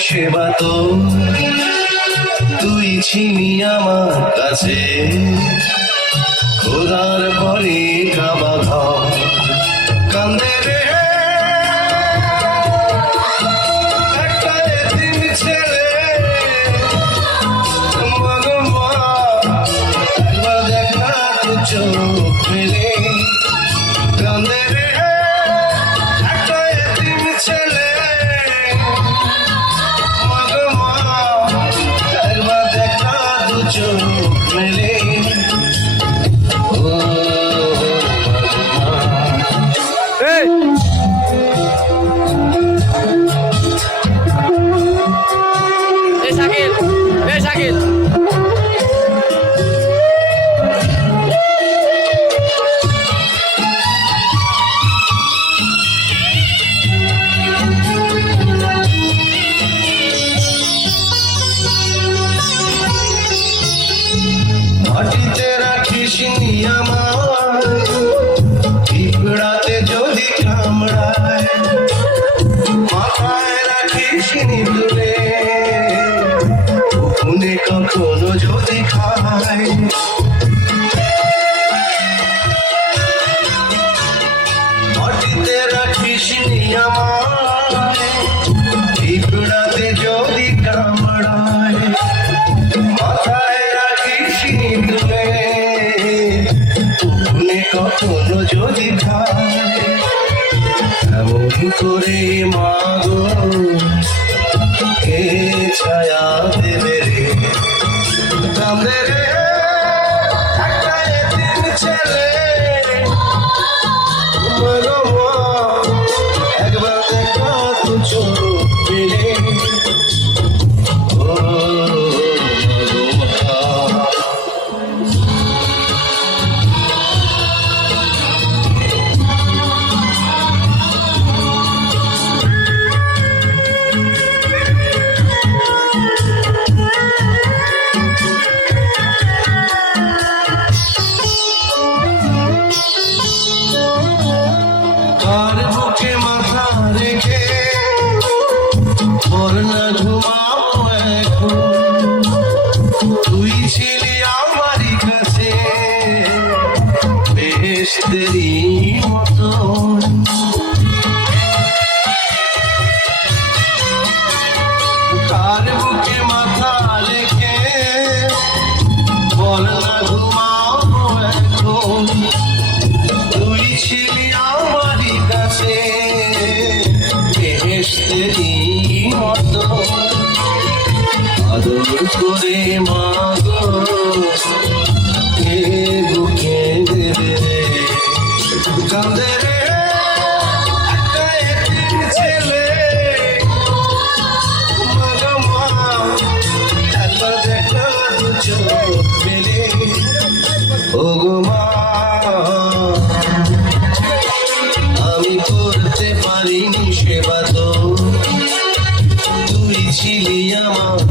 সেবা তো তুই ছিলি আমার কাছে খোদার পরে কাবা ঘর কান্দে রে একটা এতিম ছেলে একবার দেখ না তো চোখ মেলে কান্দে রে একটা এতিম ছেলে একবার দেখ না তো চোখ মেলে শাকিল মাটিতে রাখিস নি আমার পিঁপড়াতে যদি কামড়ায় মাথায় রাখিস নি তুলে উকুনে কখনো যদি খায় মাটিতে রাখিস নি আমার পিঁপড়াতে যদি কামড়ায় মাথায় রাখিস নি তুলে উকুনে কখনো যদি খায় এমন করে মাগো কে ছায়া দেবে রে কান্দে রে একটা এতিম ছেলে একবার দেখা তো চোখ মেলে ও কার বুকে মাথা রেখে পর না ঘুমাও এখন তুই ছিলি আমারই কাছে বেহেশতেরই মতো কার বুকে মাথা রেখে পর না ঘুমাও এখন তুই ছিলি আমারই কাছে বেহেশতেরই মতো আদর করে মাগো কে বুকে দেবে রে কান্দে রে একটা এতিম ছেলে একবার দেখা তো চোখ মেলে ও গো মা আমি করতে পারিনি সেবা তো তুই ছিলি আমার